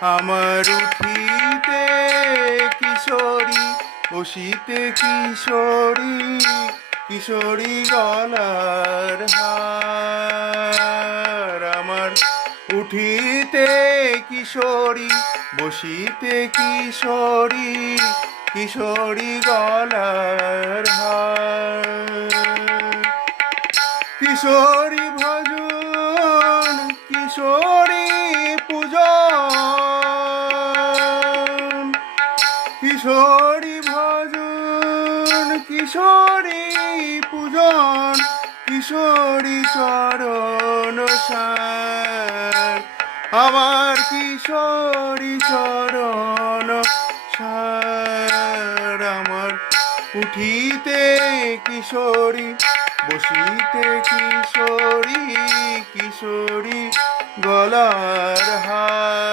আমার উঠিতে কিশোরী, বসিতে কিশোরী কিশোরী গলার হার। আমার উঠিতে কিশোরী, বসিতে কিশোরী কিশোরী গলার হার। কিশোরী ভজন, কিশোরী পূজন কিশোরী ভজন, কিশোরী পূজন, কিশোরী চরণ সার। আমার কিশোরী চরণ সার। আমার উঠিতে কিশোরী, বসিতে কিশোরী কিশোরী গলার হার।